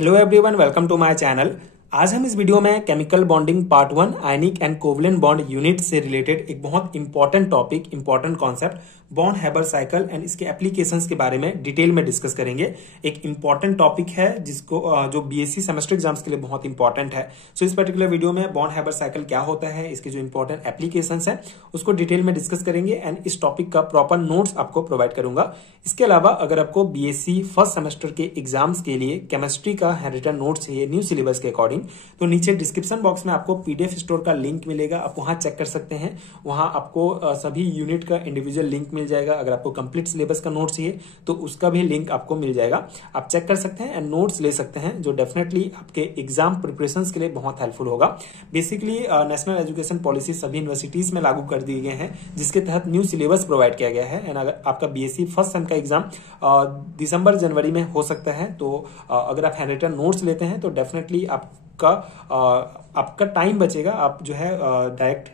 Hello everyone, welcome to my channel. आज हम इस वीडियो में chemical bonding part 1 ionic and covalent bond unit से रिलेटेड एक बहुत important topic, important concept bond Haber cycle and इसके एप्लीकेशंस के बारे में डिटेल में डिस्कस करेंगे। एक इंपॉर्टेंट टॉपिक है जिसको जो बीएससी सेमेस्टर एग्जाम्स के लिए बहुत इंपॉर्टेंट है। सो इस पर्टिकुलर वीडियो में बॉन्ड हैबर साइकिल क्या होता है, इसके जो इंपॉर्टेंट एप्लीकेशंस है उसको डिटेल में डिस्कस करेंगे एंड इस टॉपिक का प्रॉपर नोट्स आपको प्रोवाइड करूंगा। इसके अलावा अगर आपको बीएससी फर्स्ट सेमेस्टर के एग्जाम्स के लिए केमिस्ट्री का रिटन नोट चाहिए न्यू सिलेबस के अकॉर्डिंग, तो नीचे डिस्क्रिप्शन बॉक्स में आपको पीडीएफ स्टोर का लिंक मिलेगा, आप वहां चेक कर सकते हैं। वहां आपको सभी यूनिट का इंडिविजुअल लिंक मिल जाएगा। अगर आपको कंप्लीट सिलेबस का नोट चाहिए तो उसका भी लिंक आपको मिल जाएगा, आप चेक कर सकते हैं एंड नोट्स ले सकते हैं, जो डेफिनेटली आपके एग्जाम प्रिपरेशन के लिए बहुत हेल्पफुल होगा। बेसिकली नेशनल एजुकेशन पॉलिसी सभी यूनिवर्सिटीज में लागू कर दिए गए हैं, जिसके तहत न्यू सिलेबस प्रोवाइड किया गया है। एंड अगर आपका बीएससी फर्स्ट सेम का एग्जाम दिसंबर जनवरी में हो सकता है, तो अगर आप हैंड रिटन नोट्स लेते हैं तो डेफिनेटली आपका टाइम बचेगा। आप जो है डायरेक्ट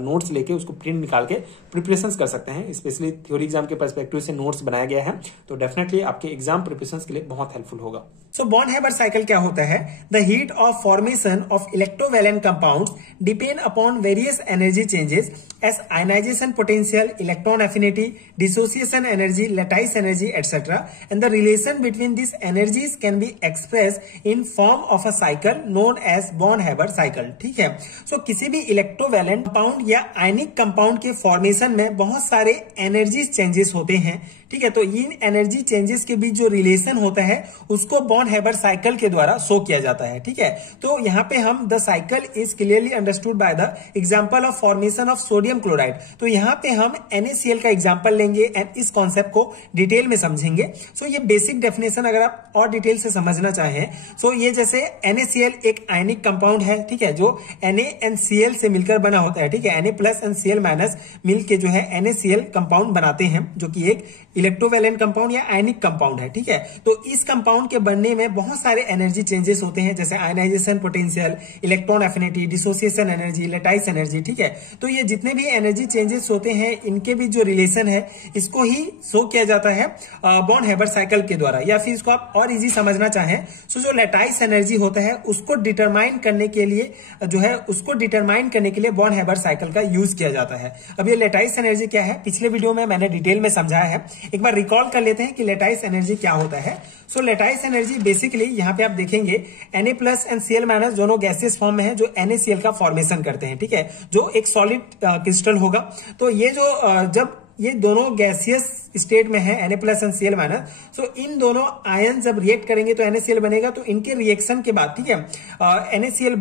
नोट्स लेके उसको प्रिंट निकाल के प्रिपरेशंस कर सकते हैं। स्पेशली थ्योरी एग्जाम के पर्सपेक्टिव से नोट्स बनाया गया है, तो डेफिनेटली आपके एग्जाम प्रिपरेशंस के लिए बहुत हेल्पफुल होगा। सो बॉन्ड हैबर साइकिल क्या होता है? The heat of formation of electrovalent compounds depend upon various energy changes as ionization potential, electron affinity, dissociation energy, lattice energy etcetera, and the relation between this energies can be expressed in form of a cycle known as bond Haber cycle. ठीक है। सो किसी भी electrovalent compound या ionic compound के formation में बहुत सारे energy changes होते हैं। ठीक है। तो इन एनर्जी चेंजेस के बीच जो रिलेशन होता है उसको बॉन्ड हैबर साइकिल के द्वारा शो किया जाता है। ठीक है। तो यहाँ पे हम the cycle is clearly understood by the example of formation of sodium chloride. तो यहाँ पे हम NaCl का एग्जांपल लेंगे एंड इस कॉन्सेप्ट को डिटेल में समझेंगे। सो ये बेसिक डेफिनेशन अगर आप और डिटेल से समझना चाहें, सो ये जैसे NaCl एक आयनिक कंपाउंड है, ठीक है, जो NaCl से मिलकर बना होता है। ठीक है। Na plus and Cl minus मिलके जो है NaCl कंपाउंड बनाते हैं, जो कि एक इलेक्ट्रोवैलेंट कंपाउंड या आयनिक कंपाउंड है। ठीक है। तो इस कंपाउंड के बनने में बहुत सारे एनर्जी चेंजेस होते हैं, जैसे ionization potential, electron affinity, dissociation energy, lattice energy. ठीक है। तो ये जितने भी एनर्जी चेंजेस होते हैं इनके भी जो रिलेशन है इसको ही शो किया जाता है बॉन्ड हैबर साइकिल के द्वारा। या फिर इसको आप और इजी समझना चाहें तो जो लैटिस एनर्जी होता है उसको डिटरमाइन करने के लिए बॉन्ड हैबर साइकिल का यूज किया जाता है। अब ये लैटिस एनर्जी क्या है, पिछले वीडियो में मैंने डिटेल में समझाया है, एक बार रिकॉल कर लेते हैं कि लैटिस एनर्जी क्या होता है। सो लैटिस एनर्जी बेसिकली यहाँ पे आप देखेंगे Na plus and Cl minus दोनों गैसेस फॉर्म में है, जो NaCl का फॉर्मेशन करते हैं। ठीक है। जो एक सॉलिड क्रिस्टल होगा। तो ये जो जब ये दोनों गैसियस स्टेट में है Na plus and Cl minus, so इन दोनों आयन जब रिएक्ट करेंगे तो NaCl बनेगा। तो इनके रिएक्शन के बाद, ठीक है, NaCl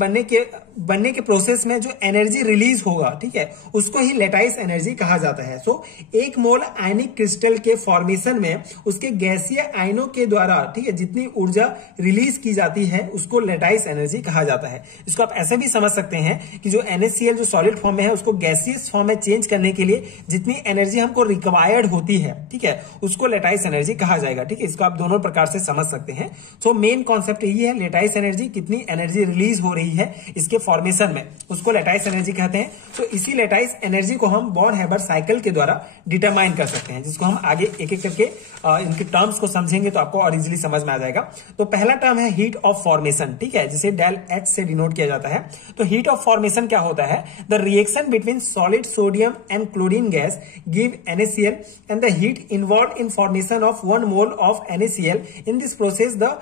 बनने के प्रोसेस में जो एनर्जी रिलीज होगा, ठीक है, उसको ही लैटिस एनर्जी कहा जाता है। सो एक मोल आयनिक क्रिस्टल के फॉर्मेशन में उसके गैसीय आयनों के द्वारा, ठीक है, जितनी ऊर्जा रिलीज की जाती है उसको लैटिस एनर्जी कहा जाता है। इसको आप ऐसे भी समझ सकते हैं कि जो NaCl जो सॉलिड फॉर्म में है उसको गैसियस फॉर्म में चेंज करने के लिए जितनी एनर्जी हमको रिक्वायर्ड होती है, ठीक है, उसको लैटिस एनर्जी कहा जाएगा। ठीक है। इसको आप दोनों प्रकार से समझ सकते हैं। सो मेन कॉन्सेप्ट यही है, लैटिस एनर्जी, कितनी एनर्जी रिलीज हो रही है इसके फॉर्मेशन में, उसको लैटिस एनर्जी कहते हैं। तो इसी लैटिस एनर्जी को हम बॉन्ड हैबर साइकिल के द्वारा डिटरमाइन कर सकते हैं, जिसको हम आगे एक एक करके इनके टर्म्स को समझेंगे तो आपको और इजीली समझ में आ जाएगा। तो पहला टर्म है हीट ऑफ फॉर्मेशन, ठीक है, जिसे डेल H से डिनोट किया जाता है। तो हीट ऑफ फॉर्मेशन क्या होता है? The reaction between solid sodium and chlorine gas give NaCl and the heat involved in formation of 1 mole of NaCl. In this process the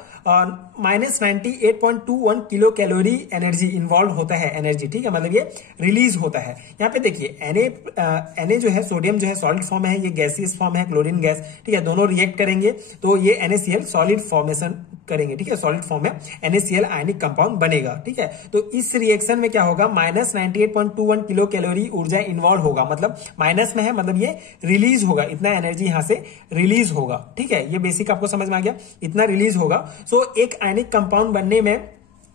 minus 98.21 kilo calorie energy involve होता है, energy. ठीक है, मतलब ये release होता है। यहाँ पे देखिए Na जो है, सोडियम जो है सॉलिड फॉर्म है, ये गैसियस फॉर्म है, क्लोरीन गैस। ठीक है, दोनों रिएक्ट करेंगे तो ये NaCl सॉलिड फॉर्मेशन करेंगे। ठीक है, सॉलिड फॉर्म में NaCl आयनिक कंपाउंड बनेगा। ठीक है। तो इस रिएक्शन में क्या होगा, माइनस 98.21 किलो कैलोरी ऊर्जा इन्वॉल्व होगा, मतलब माइनस में है, मतलब ये रिलीज होगा, इतना एनर्जी यहां से रिलीज होगा। ठीक है, ये बेसिक आपको समझ में आ गया, इतना रिलीज होगा। सो एक आयनिक कंपाउंड बनने में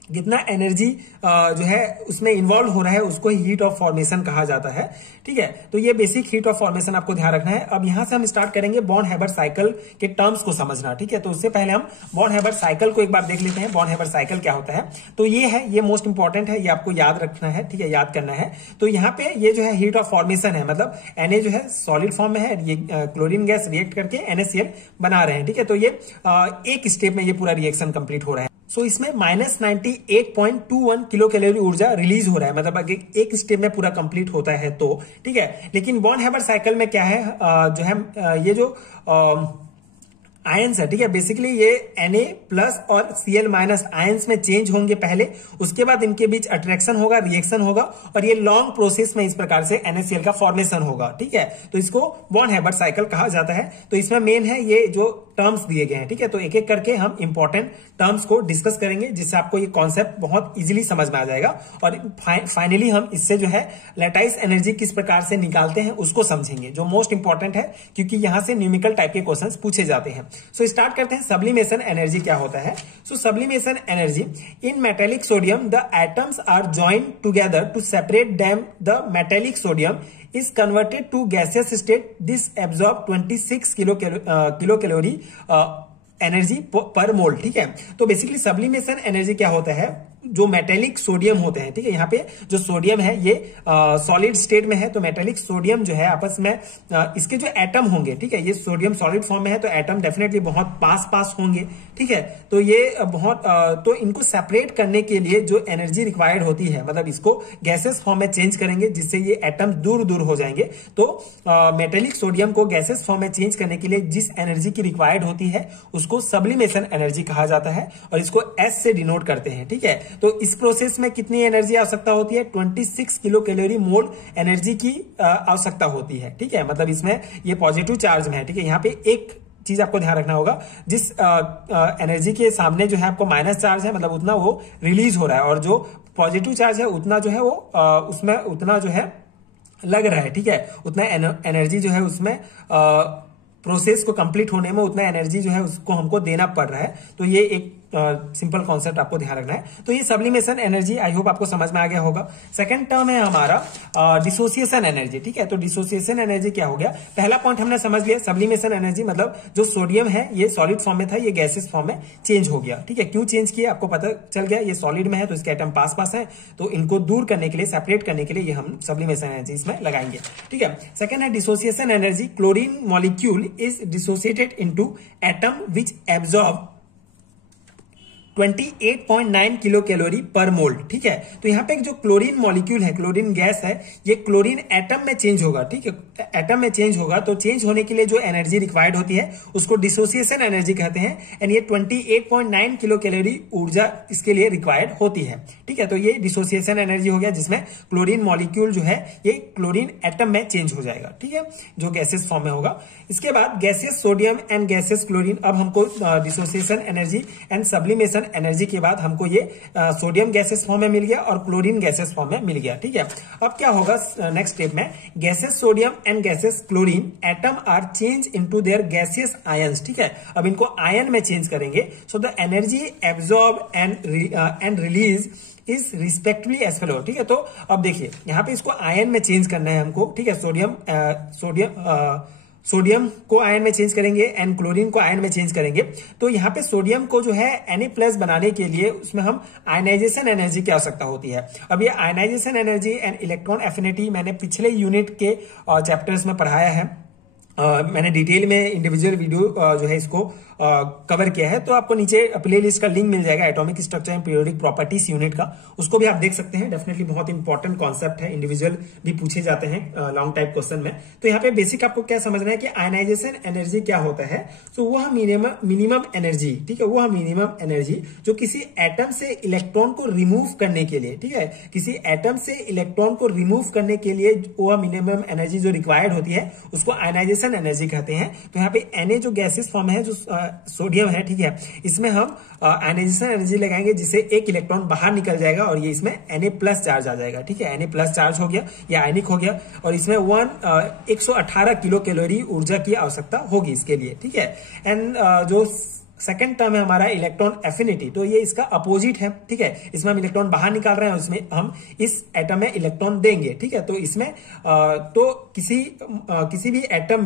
जितना एनर्जी जो है उसमें इन्वॉल्व हो रहा है उसको हीट ऑफ फॉर्मेशन कहा जाता है। ठीक है। तो ये बेसिक हीट ऑफ फॉर्मेशन आपको ध्यान रखना है। अब यहां से हम स्टार्ट करेंगे बॉन्ड हैबर साइकिल के टर्म्स को समझना। ठीक है। तो उससे पहले हम बॉन्ड हैबर साइकिल को एक बार देख लेते हैं। बॉन्ड हैबर साइकिल क्या होता है? तो ये है, ये मोस्ट इंपॉर्टेंट है, ये आपको याद रखना है। ठीक है, याद करना है। तो यहाँ पे ये जो है हीट ऑफ फॉर्मेशन है, मतलब Na जो है सॉलिड फॉर्म में है, ये क्लोरीन गैस रिएक्ट करके NaCl बना रहे हैं। ठीक है। तो ये एक स्टेप में ये पूरा रिएक्शन कंप्लीट हो रहा है। सो इसमें -98.21 किलो कैलोरी ऊर्जा रिलीज हो रहा है, मतलब अगर एक स्टेप में पूरा कंप्लीट होता है तो, ठीक है। लेकिन बॉन हेबर साइकिल में क्या है, जो है ये जो आयंस है, ठीक है, बेसिकली ये Na+ और Cl- आयंस में चेंज होंगे पहले, उसके बाद इनके बीच अट्रैक्शन होगा, रिएक्शन होगा, और ये लॉन्ग प्रोसेस में इस प्रकार से NaCl का फॉर्मेशन होगा, ठीक है। तो इसको बॉन हेबर साइकिल कहा जाता है। तो इसमें मेन है ये जो टर्म्स दिए गए हैं, ठीक है। तो एक एक करके हम इंपॉर्टेंट टर्म्स को डिस्कस करेंगे, जिससे आपको ये कॉन्सेप्ट बहुत इजीली समझ में आ जाएगा, और फाइनली हम इससे जो है लैटाइस एनर्जी किस प्रकार से निकालते हैं उसको समझेंगे, जो मोस्ट इंपॉर्टेंट है, क्योंकि यहां से न्यूमेरिकल टाइप के क्वेश्चंस पूछे जाते हैं। सो स्टार्ट करते हैं, सब्लिमेशन एनर्जी क्या होता है। So sublimation energy, in metallic sodium the atoms are joined together to separate them, the metallic sodium is converted to gaseous state. This absorb 26 kilo calorie energy per mole, ठीक है। तो basically sublimation energy क्या होता है, जो metallic sodium होते हैं, ठीक है, यहाँ पे जो सोडियम है ये सॉलिड स्टेट में है, तो मेटेलिक सोडियम जो है आपस में इसके जो एटम होंगे, ठीक है, ये सोडियम सॉलिड फॉर्म में है तो एटम डेफिनेटली बहुत पास होंगे, ठीक है। तो ये बहुत तो इनको सेपरेट करने के लिए जो एनर्जी रिक्वायर्ड होती है, मतलब इसको गैसेस फॉर्म में चेंज करेंगे जिससे ये एटम दूर हो जाएंगे। तो मेटेलिक सोडियम को गैसेस फॉर्म में चेंज करने के लिए जिस एनर्जी की रिक्वायर्ड होती है उसको सब्लिमेशन एनर्जी कहा जाता है, और इसको S से डिनोट करते हैं, ठीक है। तो इस प्रोसेस में कितनी एनर्जी आवश्यकता होती है, 26 किलो कैलोरी मोल एनर्जी की आवश्यकता होती है, ठीक है। मतलब इसमें ये पॉजिटिव चार्ज में है, ठीक है। यहाँ पे एक चीज आपको ध्यान रखना होगा, जिस एनर्जी के सामने जो है आपको माइनस चार्ज है, मतलब उतना वो रिलीज हो रहा है, और जो पॉजिटिव चार्ज है उतना जो है वो उसमें उतना जो है लग रहा है, ठीक है। उतना एनर्जी जो है उसमें प्रोसेस को कंप्लीट होने में उतना एनर्जी जो है उसको हमको देना पड़ रहा है। तो ये एक सिंपल कॉन्सेप्ट आपको ध्यान रखना है। तो ये सब्लिमेशन एनर्जी आई होप आपको समझ में आ गया होगा। सेकंड टर्म है हमारा डिसोसिएशन एनर्जी, ठीक है। तो डिसोसिएशन एनर्जी क्या हो गया, पहला पॉइंट हमने समझ लिया, सब्लिमेशन एनर्जी मतलब जो सोडियम है ये सॉलिड फॉर्म में था, ये गैसेस फॉर्म में चेंज हो गया, ठीक है। क्यों चेंज किया आपको पता चल गया, ये सॉलिड में है तो इसके एटम पास है, तो इनको दूर करने के लिए, सेपरेट करने के लिए ये हम सब्लिमेशन एनर्जी इसमें लगाएंगे, ठीक है। सेकंड है dissociation energy, chlorine molecule is dissociated into atom which absorb 28.9 kilo calorie per mole, ठीक है। तो यहाँ पे जो क्लोरीन मॉलिक्यूल है, क्लोरीन गैस है, ये क्लोरीन एटम में चेंज होगा, ठीक है। एटम में चेंज होगा तो चेंज होने के लिए जो एनर्जी रिक्वायर्ड होती है उसको डिसोसिएशन एनर्जी कहते हैं, एंड ये 28.9 किलो कैलोरी ऊर्जा इसके लिए रिक्वायर्ड होती है, ठीक है। तो ये डिसोसिएशन एनर्जी हो गया, जिसमें क्लोरीन मॉलिक्यूल जो है ये क्लोरीन एटम में चेंज हो जाएगा, ठीक है, जो गैसेस फॉर्म में होगा। इसके बाद gases sodium and gases chlorine, अब हमको dissociation energy and sublimation energy के बाद हमको ये सोडियम गैसेस फॉर्म में मिल गया और क्लोरीन गैसेस फॉर्म में मिल गया, ठीक है। अब क्या होगा नेक्स्ट स्टेप में, gases sodium and gases chlorine atom are change into their gaseous ions, ठीक है। अब इनको आयन में चेंज करेंगे, so the energy absorb and release is respectively as follow, ठीक है। तो अब देखिए यहाँ पे इसको आयन में चेंज करना है हमको, ठीक है। सोडियम को आयन में चेंज करेंगे एंड क्लोरीन को आयन में चेंज करेंगे। तो यहाँ पे सोडियम को जो है Na+ बनाने के लिए उसमें हम आयनाइजेशन एनर्जी की आवश्यकता होती है। अब ये ionization energy and electron affinity मैंने पिछले यूनिट के चैप्टर्स में पढ़ाया है, मैंने डिटेल में इंडिविजुअल वीडियो जो है इसको कवर किया है, तो आपको नीचे प्लेलिस्ट का लिंक मिल जाएगा, atomic structure and periodic properties unit का, उसको भी आप देख सकते हैं। डेफिनेटली बहुत इंपॉर्टेंट कॉन्सेप्ट है, इंडिविजुअल भी पूछे जाते हैं लॉन्ग टाइप क्वेश्चन में। तो यहाँ पे बेसिक आपको क्या समझना है कि आयनाइजेशन एनर्जी क्या होता है। तो वह मिनिमम एनर्जी, ठीक है, वह मिनिमम एनर्जी जो किसी एटम से इलेक्ट्रॉन को रिमूव करने के लिए, ठीक है, किसी एटम से इलेक्ट्रॉन को रिमूव करने के लिए वह मिनिमम एनर्जी जो रिक्वायर्ड होती है उसको आयनाइजेशन एनर्जी कहते हैं। तो यहाँ पे Na जो गैसेस फॉर्म है, जो सोडियम है, ठीक है, इसमें हम आयनाइजेशन एनर्जी लगाएंगे जिससे एक इलेक्ट्रॉन बाहर निकल जाएगा और ये इसमें Na+ चार्ज आ जाएगा, ठीक है। Na+ चार्ज हो गया, ये आयनिक हो गया, और इसमें 118 किलो कैलोरी ऊर्जा की आवश्यकता होगी इसके लिए, ठीक है। एंड जो सेकंड टर्म है हमारा इलेक्ट्रॉन एफिनिटी, तो ये इसका अपोजिट है, ठीक है। इसमें हम इलेक्ट्रॉन बाहर निकाल रहे हैं, उसमें हम इस एटम में इलेक्ट्रॉन देंगे, ठीक है। तो इसमें तो किसी भी एटम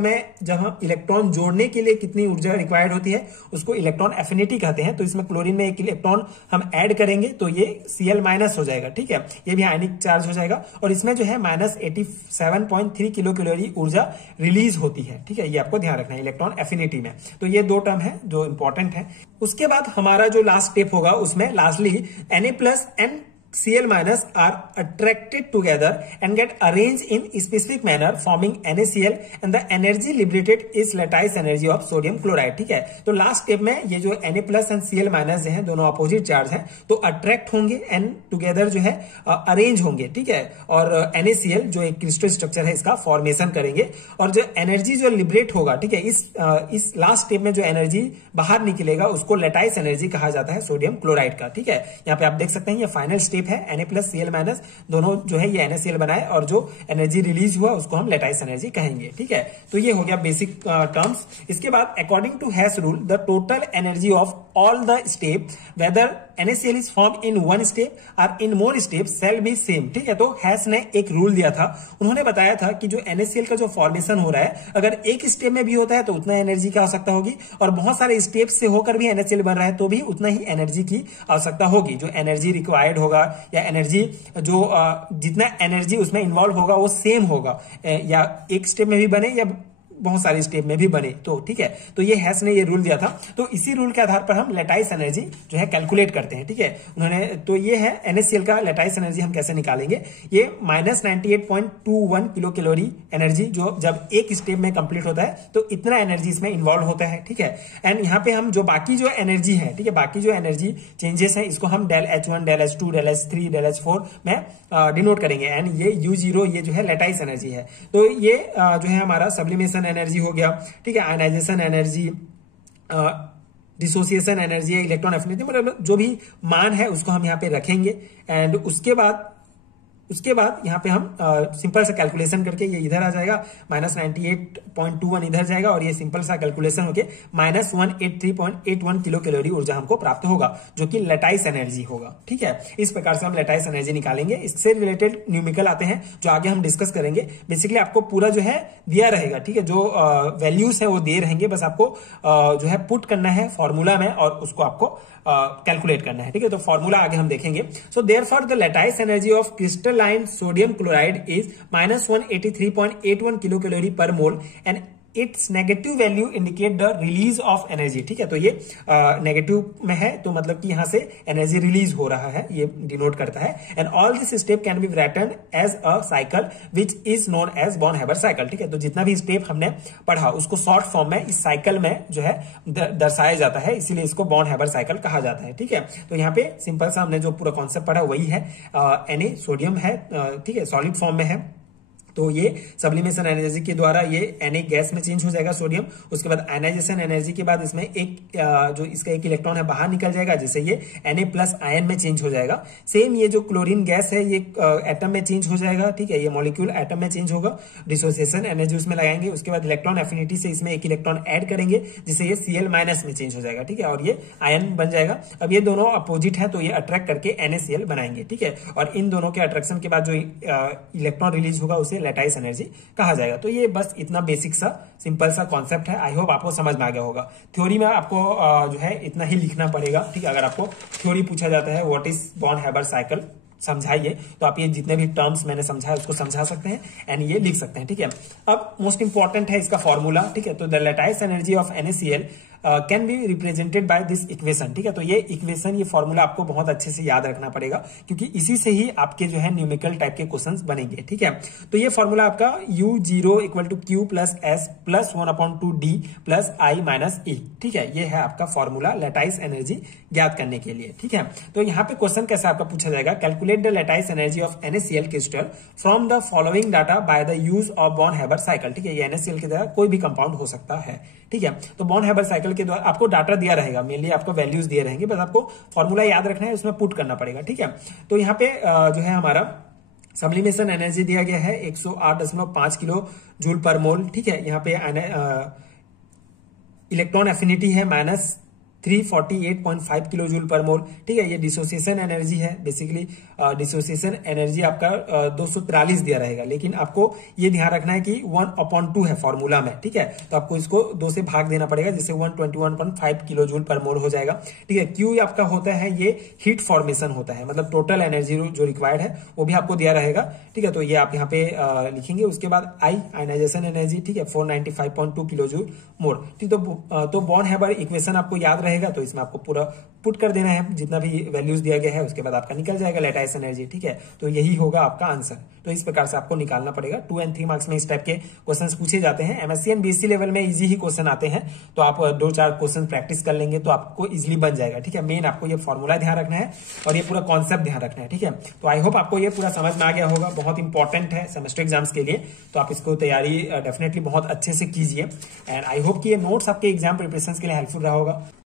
में जब हम इलेक्ट्रॉन जोड़ने के लिए कितनी ऊर्जा रिक्वायर्ड होती है उसको इलेक्ट्रॉन एफिनिटी कहते हैं। तो इसमें क्लोरीन में एक इलेक्ट्रॉन हम ऐड करेंगे तो ये Cl- हो जाएगा, ठीक है, ये भी आयनिक चार्ज हो जाएगा, और इसमें जो है -87.3 किलो कैलोरी ऊर्जा रिलीज होती है, ठीक है। ये आपको ध्यान रखना है इलेक्ट्रॉन एफिनिटी में। तो ये दो टर्म है जो इंपॉर्टेंट है। उसके बाद हमारा जो लास्ट स्टेप होगा उसमें lastly Na+ and Cl- are attracted together and get arranged in specific manner forming NaCl and the energy liberated is lattice energy of sodium chloride। ठीक है, तो लास्ट स्टेप में ये जो Na+ एंड Cl- जो है दोनों अपोजिट चार्ज हैं तो अट्रैक्ट होंगे एंड टुगेदर जो है अरेंज होंगे। ठीक है, और NaCl जो एक क्रिस्टल स्ट्रक्चर है इसका फॉर्मेशन करेंगे और जो एनर्जी जो लिबरेट होगा, ठीक है, इस लास्ट स्टेप में जो एनर्जी बाहर निकलेगा उसको लैटाइस एनर्जी कहा जाता है सोडियम क्लोराइड का। ठीक है, यहाँ पे आप देख सकते हैं ये फाइनल स्टेप है, Na+ Cl- दोनों जो है ये NaCl बनाए और जो एनर्जी रिलीज हुआ उसको हम लैटाइस एनर्जी कहेंगे। ठीक है, तो ये हो गया बेसिक टर्म्स। इसके बाद according to Hess rule the total energy of all the step whether NaCl is form in one step और in more step shall be same. ठीक है, तो हेस ने एक रूल दिया था, उन्होंने बताया था कि जो NaCl का जो फॉर्मेशन हो रहा है अगर एक स्टेप में भी होता है तो उतना एनर्जी की आवश्यकता होगी और बहुत सारे स्टेप से होकर भी NaCl बन रहा है तो भी उतना ही एनर्जी की आवश्यकता होगी। जो एनर्जी रिक्वायर्ड होगा या एनर्जी जो जितना एनर्जी उसमें इन्वॉल्व होगा वो सेम होगा, या एक स्टेप में भी बने या बहुत सारे स्टेप में भी बने। तो ठीक है, तो ये हेस ने ये रूल दिया था, तो इसी रूल के आधार पर हम लैटाइस एनर्जी जो है कैलकुलेट करते हैं। ठीक है, उन्होंने तो ये है NaCl का लैटाइस एनर्जी हम कैसे निकालेंगे, ये -98.21 किलो कैलोरी एनर्जी जो जब एक स्टेप में कंप्लीट होता है तो इतना एनर्जी इसमें इन्वॉल्व होता है। ठीक है, एंड यहाँ पे हम जो बाकी जो एनर्जी है, ठीक है, बाकी जो एनर्जी चेंजेस है इसको हम del H1 del H2 del H3 del H4 में डिनोट करेंगे एंड ये U0 ये जो है लैटाइस एनर्जी है। तो ये जो है हमारा सब्लिमेशन एनर्जी हो गया। ठीक है, ionization energy, dissociation energy, electron affinity, मतलब जो भी मान है उसको हम यहाँ पे रखेंगे एंड उसके बाद यहाँ पे हम सिंपल सा कैलकुलेशन करके ये इधर आ जाएगा, -98.21 इधर जाएगा और ये सिंपल सा कैलकुलेशन होके -183.81 किलो कैलोरी ऊर्जा हमको प्राप्त होगा जो कि लैटाइस एनर्जी होगा। ठीक है, इस प्रकार से हम लैटाइस एनर्जी निकालेंगे। इससे रिलेटेड न्यूमेरिकल आते हैं जो आगे हम डिस्कस करेंगे। बेसिकली आपको पूरा जो है दिया रहेगा, ठीक है, जो वैल्यूज है वो दिए रहेंगे, बस आपको जो है पुट करना है फॉर्मूला में और उसको आपको कैलकुलेट करना है। ठीक है, तो फॉर्मूला आगे हम देखेंगे। So therefore the lattice energy of crystalline sodium chloride is -183.81 kilo calorie per mole and its negative value indicate the release of energy. ठीक है, तो ये नेगेटिव में है तो मतलब कि यहां से एनर्जी रिलीज हो रहा है, ये डिनोट करता है। And all this step can be written as a cycle which is known as Born Haber cycle. ठीक है, तो जितना भी स्टेप हमने पढ़ा उसको शॉर्ट फॉर्म में इस साइकिल में जो है दर्शाया जाता है, इसीलिए इसको बॉर्न हैबर साइकिल कहा जाता है। ठीक है, तो यहाँ पे सिंपल सा हमने जो पूरा कॉन्सेप्ट पढ़ा वही है, Na सोडियम है, ठीक है, सॉलिड फॉर्म में है, तो ये सब्लिमेशन एनर्जी के द्वारा ये Na गैस में चेंज हो जाएगा सोडियम। उसके बाद आयनाइजेशन एनर्जी के बाद इसमें एक जो इसका एक इलेक्ट्रॉन है बाहर निकल जाएगा जिससे ये Na+ आयन में चेंज हो जाएगा। सेम ये जो क्लोरीन गैस है ये एटम में चेंज हो जाएगा। ठीक है, ये मॉलिक्यूल एटम में चेंज होगा, डिसोसिएशन एनर्जी उसमें लगाएंगे। उसके बाद इलेक्ट्रॉन एफिनिटी से इसमें एक इलेक्ट्रॉन ऐड करेंगे जिससे ये Cl- में चेंज हो जाएगा। ठीक है, और ये आयन बन जाएगा। अब ये दोनों अपोजिट है तो ये अट्रैक्ट करके NaCl बनाएंगे। ठीक है, और इन दोनों के अट्रैक्शन के बाद जो इलेक्ट्रॉन रिलीज होगा उसे लैटाइस एनर्जी कहा जाएगा। तो ये बस इतना बेसिक सा सिंपल सा कॉन्सेप्ट है। आई होप आपको समझ में आ गया होगा। थ्योरी में आपको जो है इतना ही लिखना पड़ेगा। ठीक है, अगर आपको थ्योरी पूछा जाता है what is born Haber cycle समझाइए तो आप ये जितने भी टर्म्स मैंने समझाया उसको समझा सकते हैं एंड ये लिख सकते हैं। ठीक है, अब मोस्ट इंपॉर्टेंट है इसका फॉर्मूला। ठीक है, तो the lattice energy of NaCl can be represented by this equation. ठीक है, तो ये इक्वेशन ये फॉर्मूला आपको बहुत अच्छे से याद रखना पड़ेगा क्योंकि इसी से ही आपके जो है न्यूमेरिकल टाइप के क्वेश्चंस बनेंगे। ठीक है, तो ये फॉर्मूला आपका U0 = Q + S + 1/2D + I - E। ठीक है, ये है आपका फॉर्मूला लैटाइस एनर्जी ज्ञात करने के लिए। ठीक है, तो यहाँ पे क्वेश्चन कैसे आपका पूछा जाएगा, calculate the lattice energy of NaCl crystal from the following data by the use of Born Haber cycle. ठीक है, ये NaCl के द्वारा कोई भी कंपाउंड हो सकता है। ठीक है, तो बॉर्न हैबर साइकिल के द्वारा आपको डाटा दिया रहेगा, मेनली आपको वैल्यूज दिए रहेंगे, बस आपको फॉर्मूला याद रखना है, उसमें पुट करना पड़ेगा। ठीक है, तो यहाँ पे जो है हमारा सब्लिमेशन एनर्जी दिया गया है 108.5 किलो जूल पर मोल। ठीक है, यहाँ पे इलेक्ट्रॉन एफिनिटी है 348.5 किलो जूल पर मोल। ठीक है, ये डिसोसिएशन एनर्जी है। बेसिकली डिसोसिएशन एनर्जी आपका 243 दिया रहेगा, लेकिन आपको ये ध्यान रखना है कि 1/2 है फॉर्मूला में। ठीक है, तो आपको इसको 2 से भाग देना पड़ेगा, जिससे 121.5 किलो जूल पर मोल हो जाएगा। ठीक है, क्यू आपका होता है ये हीट फॉर्मेशन होता है, मतलब टोटल एनर्जी जो रिक्वायर्ड है वो भी आपको दिया रहेगा। ठीक है, तो ये आप यहाँ पे लिखेंगे। उसके बाद आई आयनाइजेशन एनर्जी, ठीक है, 495.2 किलो जूल मोल। ठीक, तो बॉर्न हैबर इक्वेशन आपको याद रहेगा, तो इसमें आपको पूरा पुट कर देना है, जितना भी वैल्यूज दिया गया है उसके बाद आपका निकल जाएगा लेटाइस एनर्जी। ठीक है, तो यही होगा आपका आंसर। तो इस प्रकार से आपको निकालना पड़ेगा। 2 और 3 मार्क्स में इस टाइप के क्वेश्चंस पूछे जाते हैं। एमएससी एंड बीएससी लेवल में इजी ही क्वेश्चन आते हैं, तो आप 2-4 क्वेश्चन प्रैक्टिस कर लेंगे तो आपको इजिली बन जाएगा। ठीक है, मेन आपको ये फॉर्मूला ध्यान रखना है और ये पूरा कॉन्सेप्ट ध्यान रखना है। ठीक है, तो आई होप आपको ये पूरा समझ में आ गया होगा। बहुत इंपॉर्टेंट है सेमेस्टर एग्जाम्स के लिए, तो आप इसको तैयारी डेफिनेटली बहुत अच्छे से कीजिए। एंड आई होप कि ये नोट्स आपके एग्जाम प्रिपरेशन के लिए हेल्पफुल रहा होगा।